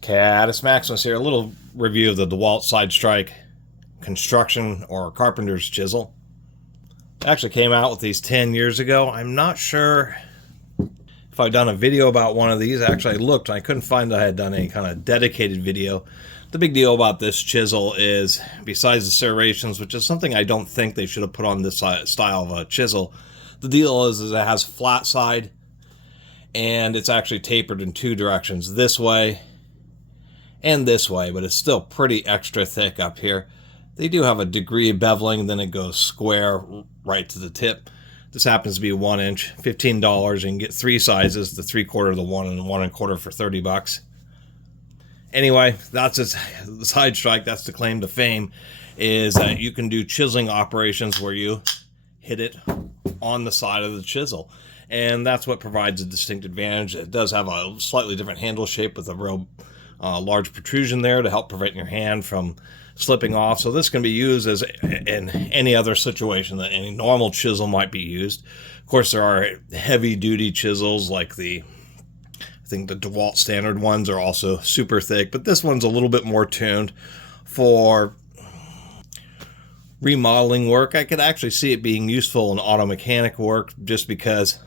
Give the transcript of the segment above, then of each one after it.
Catus Maximus here. A little review of the DeWalt Side Strike construction or Carpenters chisel. Actually came out with these 10 years ago. I'm not sure if I've done a video about one of these. Actually, I looked and I couldn't find that I had done any kind of dedicated video. The big deal about this chisel is, besides the serrations, which is something I don't think they should have put on this style of a chisel, the deal is it has a flat side and it's actually tapered in two directions, this way and this way, but it's still pretty extra thick up here. They do have a degree of beveling, then it goes square right to the tip. This happens to be 1 inch, $15. You can get three sizes, the 3/4, the 1 and 1 1/4 for $30. Anyway, that's the Side Strike. That's the claim to fame, is that you can do chiseling operations where you hit it on the side of the chisel. And that's what provides a distinct advantage. It does have a slightly different handle shape with a real large protrusion there to help prevent your hand from slipping off. So this can be used as in any other situation that any normal chisel might be used. Of course, there are heavy-duty chisels like I think the DeWalt standard ones are also super thick, but this one's a little bit more tuned for remodeling work. I could actually see it being useful in auto mechanic work, just because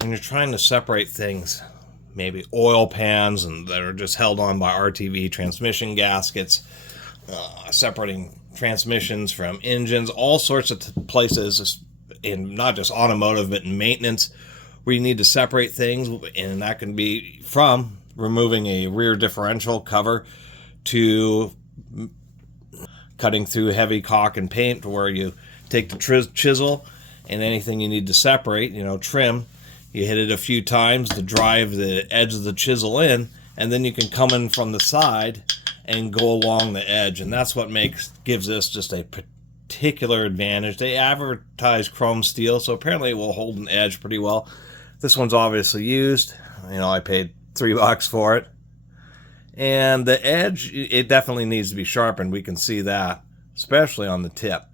when you're trying to separate things, maybe oil pans and that are just held on by RTV transmission gaskets, separating transmissions from engines, all sorts of places in not just automotive but in maintenance where you need to separate things, and that can be from removing a rear differential cover to cutting through heavy caulk and paint, where you take the chisel and anything you need to separate, trim, you hit it a few times to drive the edge of the chisel in, and then you can come in from the side and go along the edge, and that's what gives this just a particular advantage. They advertise chrome steel, so apparently it will hold an edge pretty well. This one's obviously used. I paid $3 for it. And the edge, it definitely needs to be sharpened. We can see that, especially on the tip.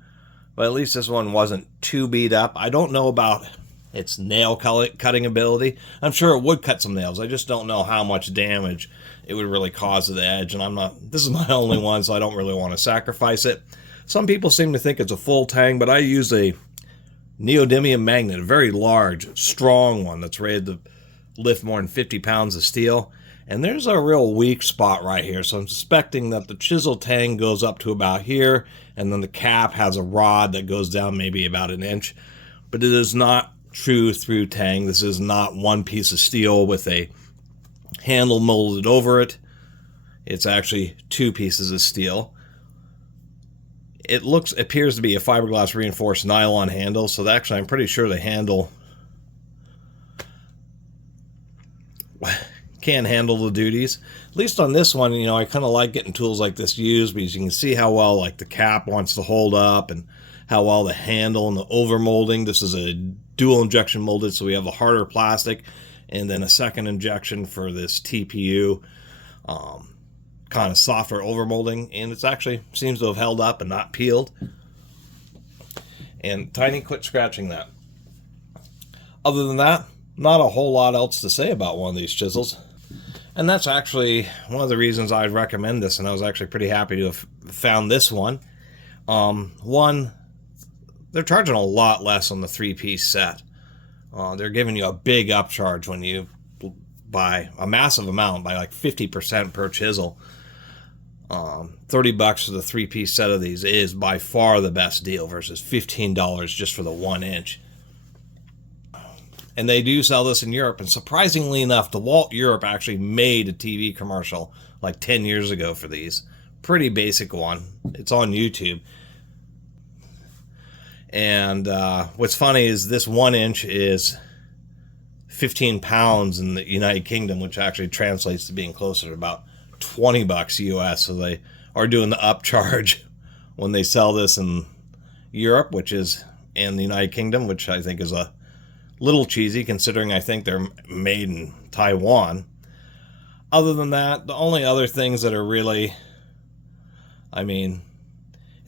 But at least this one wasn't too beat up. I don't know about its nail cutting ability. I'm sure it would cut some nails. I just don't know how much damage it would really cause to the edge. And this is my only one, so I don't really want to sacrifice it. Some people seem to think it's a full tang, but I use a neodymium magnet, a very large, strong one that's rated to lift more than 50 pounds of steel. And there's a real weak spot right here. So I'm suspecting that the chisel tang goes up to about here, and then the cap has a rod that goes down maybe about 1 inch. But it is not true through tang. This is not one piece of steel with a handle molded over it. It's actually two pieces of steel. It appears to be a fiberglass reinforced nylon handle, so actually I'm pretty sure the handle can handle the duties. At least on this one, I kind of like getting tools like this used, because you can see how well the cap wants to hold up and how well the handle and the overmolding. This is a dual injection molded, so we have a harder plastic and then a second injection for this TPU kind of softer overmolding, and it's actually seems to have held up and not peeled. And Tiny, quit scratching that. Other than that, not a whole lot else to say about one of these chisels. And that's actually one of the reasons I'd recommend this, and I was actually pretty happy to have found this one. One, they're charging a lot less on the 3-piece set. They're giving you a big upcharge when you buy a massive amount, by like 50% per chisel. $30 for the 3-piece set of these is by far the best deal, versus $15 just for the 1 inch. And they do sell this in Europe, and surprisingly enough, DeWalt Europe actually made a TV commercial like 10 years ago for these. Pretty basic one. It's on YouTube. And what's funny is this 1 inch is 15 pounds in the United Kingdom, which actually translates to being closer to about $20 US. So they are doing the upcharge when they sell this in Europe, which is in the United Kingdom, which I think is a little cheesy, considering I think they're made in Taiwan. Other than that, the only other things that are really, it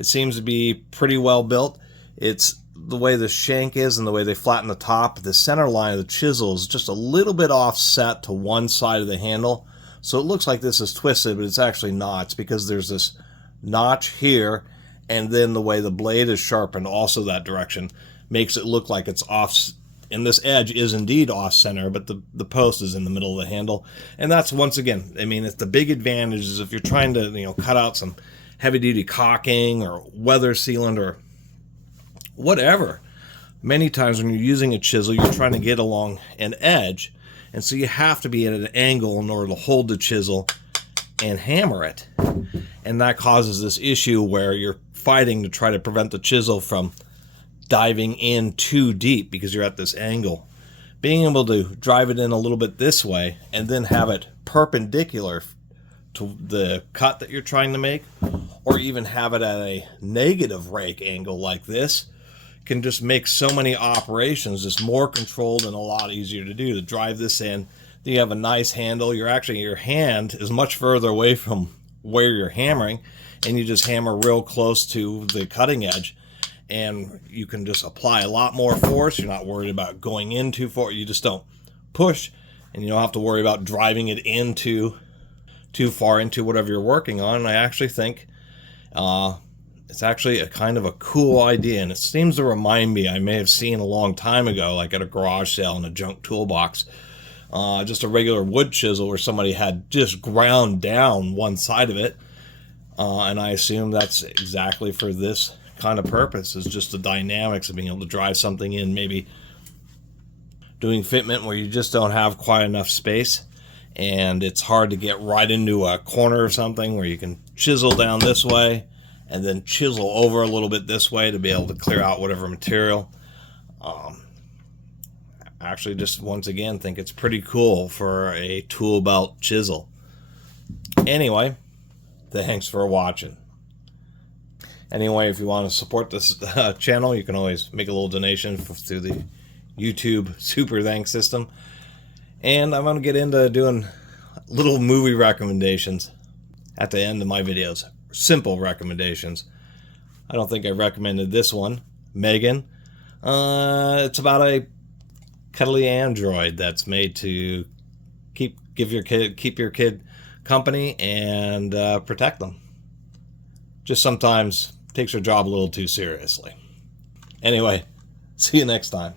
seems to be pretty well built. It's the way the shank is and the way they flatten the top. The center line of the chisel is just a little bit offset to one side of the handle. So it looks like this is twisted, but it's actually not. It's because there's this notch here, and then the way the blade is sharpened also that direction makes it look like it's off. And this edge is indeed off center, but the post is in the middle of the handle. And that's, once again, I mean, it's the big advantage is if you're trying to, you know, cut out some heavy duty caulking or weather sealant or whatever. Many times when you're using a chisel, you're trying to get along an edge, and so you have to be at an angle in order to hold the chisel and hammer it. And that causes this issue where you're fighting to try to prevent the chisel from diving in too deep because you're at this angle. Being able to drive it in a little bit this way and then have it perpendicular to the cut that you're trying to make, or even have it at a negative rake angle like this, can just make so many operations just more controlled and a lot easier to do. To drive this in, then you have a nice handle. Your hand is much further away from where you're hammering, and you just hammer real close to the cutting edge, and you can just apply a lot more force. You're not worried about going in too far. You just don't push, and you don't have to worry about driving it into too far into whatever you're working on. And I actually think it's actually a kind of a cool idea, and it seems to remind me, I may have seen a long time ago, like at a garage sale in a junk toolbox, just a regular wood chisel where somebody had just ground down one side of it, and I assume that's exactly for this kind of purpose, is just the dynamics of being able to drive something in, maybe doing fitment where you just don't have quite enough space and it's hard to get right into a corner or something, where you can chisel down this way and then chisel over a little bit this way to be able to clear out whatever material. Actually, just once again, think it's pretty cool for a tool belt chisel. Anyway, thanks for watching. Anyway, if you want to support this channel, you can always make a little donation through the YouTube Super Thanks system. And I'm going to get into doing little movie recommendations at the end of my videos. Simple recommendations. I don't think I recommended this one, Megan. It's about a cuddly android that's made to keep your kid company and protect them. Just sometimes takes her job a little too seriously. Anyway, see you next time.